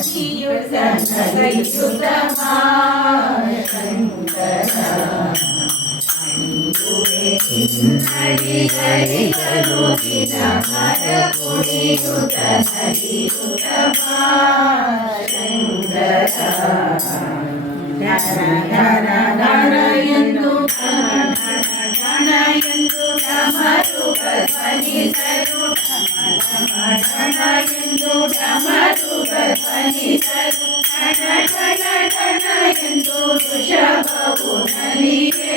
ಸತಿಯುತ ನಲಿಯುತ ಶಂಕರ ನಡಿಗಳಿಗಲು ದಿನ ಹರ ಕುಡಿಯುತ ನಲಿಯುತ ಶಂಕರ ಘನ ಘನ ಎಂದು ಘನ ಎಂದು ಡಮರುಗ ಧ್ವನಿಸಲು ಘನ ಎಂದು ಡಮರುಗ ಧ್ವನಿಸಲು ಘನ ಘನ ಘನ ಎಂದು ವೃಷಭವು ನಲಿಯೇ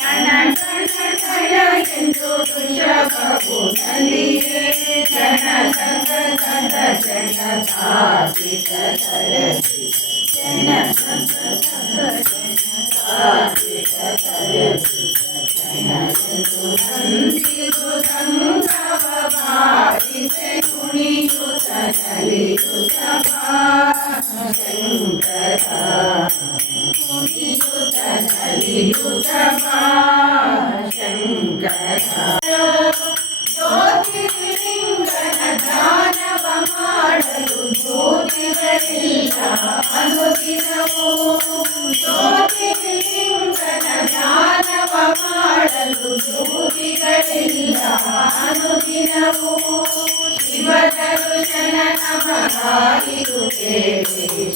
ಘನ ಘನ ಘನ ಎಂದು ವೃಷಭವು ನಲಿಯೇ ಜನ ಸಂಗ ಸಂಗ ಜನ ತಾಪಿತ ತಳಸಿ ಜನ ಸಂಗ ಸಂಗ ಜನ ತಾಪಿತ ತಳಸಿ ಜನ ಎಂದು ಸಂದಿರು ಸಂಗವ ಬಾರಿಸೆ ಕುಣಿಯುತ ನಲಿಯುತ ಶಂಕರ ಕುಣಿಯುತ ನಲಿಯುತ ಶಂಕರ ಜ್ಯೋತಿರ್ಲಿಂಗನ ಧ್ಯಾನವ ಮಾಡಲು ಜ್ಯೋತಿಗಳಿಲ್ಲ ಅನುದಿನವೂ ಜ್ಯೋತಿರ್ಲಿಂಗನ ಧ್ಯಾನವ ಮಾಡಲು ಜ್ಯೋತಿಗಳಿಲ್ಲ ಅನುದಿನವೂ ಶಿವದರ್ಶನ ನಮಗಾಗಿರುತ್ತೇವೆ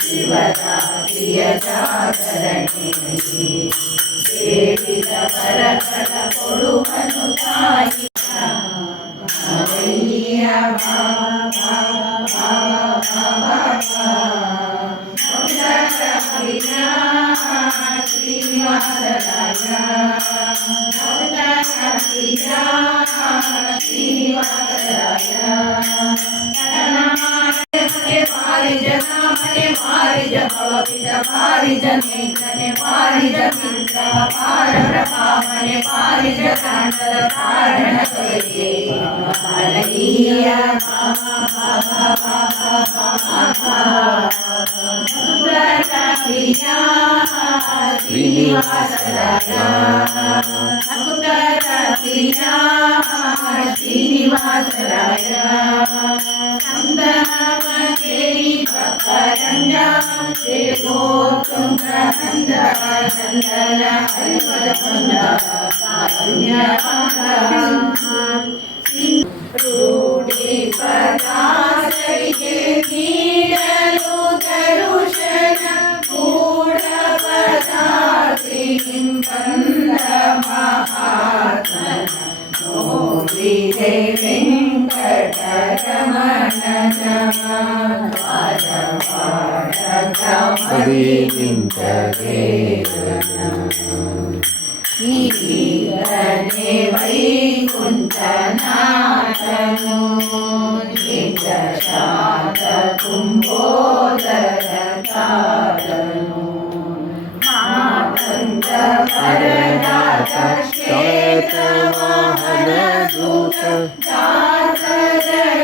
ಶಿವರಾತ್ರಿಯ ಜಾಗರಣೆ ಸೇವಿತ ಪರಕರ ಕೊಡುವನು ತಾಯಿ ಶ್ರೀನಿವಾಸರಾಯ ಸಂದನವಕೇರಿ ಭಕ್ತರಂಗ ದೇವೋತ್ತುಂಗ ನಂದನ ಹರಿಪದ ಬಂದ ಕಾರುಣ್ಯ ರೂಢಿ ಪದಾಸರಿಗೆ ನೀಡಲು ದರುಶನ ಗೂಢ ಪದಾತಿ ಬಂದ ಮಹಾತ್ಮನ ನೋಡಿದೆ ವೆಂಕಟರಮಣನ ದ್ವಾರಪಾಲಕಮದಿ ನಿಂತ ದೇವನ ಈಗನೆ ವೈಕುಂಠನಾಥನು ನಿಜ ಶಾಂತ ಕುಂಭೋದರ ಕಾರನು ಮಾತಂಗ ವರದಾತ ಶ್ವೇತ ವಾಹನ ದೂತ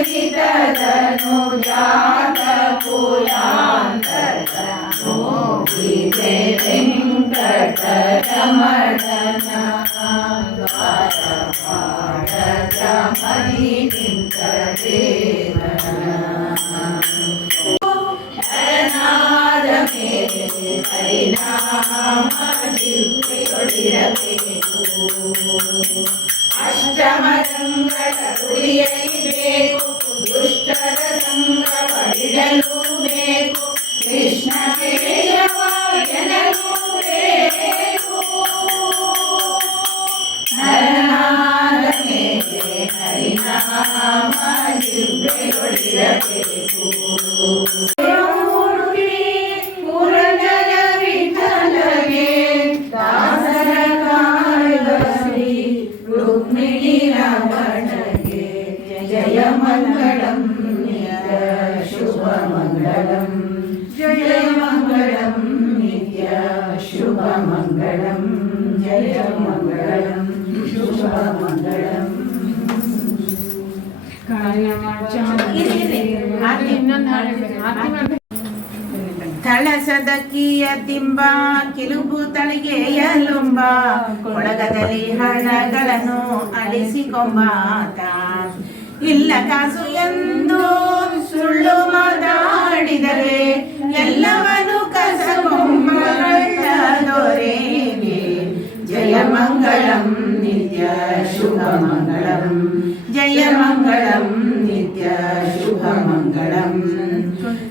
ಜಾತರಹಿತನು ಜಾತ ಕುಲಾಂತರ ನೋಡಿದೆ ವೆಂಕಟರಮಣನ ದ್ವಾರಪಾಲಕಮದಿ ನಿಂತ ದೇವನ ನರನಾದ ಮೇಲೆ ಹರಿನಾಮ ಜಿಹ್ವೆಯೊಳಿರಬೇಕು ಅಷ್ಟಮರಂಗಳ ಉಳಿಯಬೇಕು ದುಷ್ಟರ ಸಂಗ ಪಡಿಡಲು ಬೇಕು ಕೃಷ್ಣ ಕೇಶವ ಎನಗೂ ಬೇಕು ನರನಾದ ಮೇಲೆ ಹರಿನಾಮ ಜಿಹ್ವೆಯೊಳಿರಬೇಕು ಪುರಂದರ ವಿಠಲಗೆ ದಾಸರ ಕಾಯ್ದ ಶ್ರೀ ರುಕ್ಮಿಣಿ ರಮಣಗೆ ಜಯ ಮಂಗಳಂ ನಿತ್ಯ ಶುಭ ಮಂಗಳಂ ಜಯ ಮಂಗಳಂ ನಿತ್ಯ ಶುಭ ಮಂಗಳಂ ಜಯ ಮಂಗಳಂ ಶುಭ ಮಂಗಳಂ ತಳಸದಕ್ಕಿಯ ತಿಂಬ ಕಿಲುಬು ತಳಿಗೆಯಲುಂಬ ಕೊಳಗದಲ್ಲಿ ಹಣಗಳನ್ನು ಅಳಿಸಿಕೊಂಬಾತ ಇಲ್ಲ ಕಾಸು ಎಂದು ಸುಳ್ಳು ಮಾತಾಡಿದರೆ ಎಲ್ಲವನು ಕಸಗೊಂಬಗಳ ದೊರೆಗೆ ಜಯ ಮಂಗಳಂ ನಿತ್ಯ ಶುಭ ಮಂಗಳಂ ಜಯ ಮಂಗಳಂ ನಿತ್ಯ ಶುಭ ಮಂಗಳಂ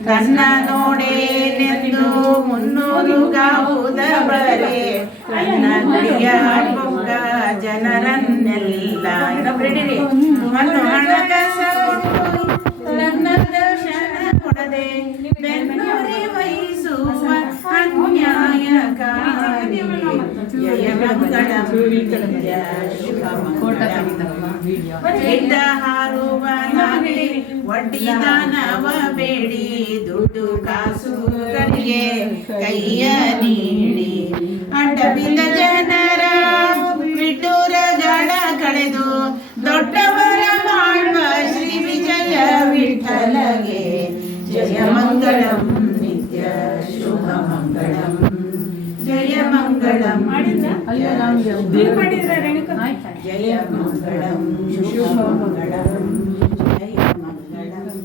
ತನ್ನ ನೋಡೇನೆಂದು ಮುನ್ನೂರು ಗಾವುದವರೇ ಅನ್ನ ನುಡಿಯ ಬೊಕ್ಕ ಜನರನ್ನೆಲ್ಲ ಮತ್ತು ಹಣಕಾಸ ನನ್ನ ದರ್ಶನ ಕೊಡದೆ ಬೆನ್ನೂರಿ ವಹಿಸುವ ಅನ್ಯಾಯಕಾರಿ ಜಯ ಮಂಗಳಂ ನಿತ್ಯ ಶುಭ ಮಂಗಳಂ ಕೆಟ್ಟ ಹಾರುವ ನಾಗಿ ಒಡ್ಡಿದಾನವ ಬೇಡಿ ದುಡ್ಡು ಕಾಸುಗಳಿಗೆ ಕೈಯ ನೀಡಿ ಅಡ್ಡ ಬಿದ್ದ ಜನರ ವಿಟೂರಗಳ ಕಳೆದು ದೊಡ್ಡವರ ಮಾಡುವ ಶ್ರೀ ವಿಜಯ ವಿಠಲಗೆ ಜಯ ಮಂಗಳಂ ನಿತ್ಯ ಶುಭ ಮಂಗಳಂ ಜಯ ಮಂಗಳಂ ಜಯ ಮಂಗಳಂ ಶುಭ ಮಂಗಳಂ ಜಯ ಮಂಗಳಂ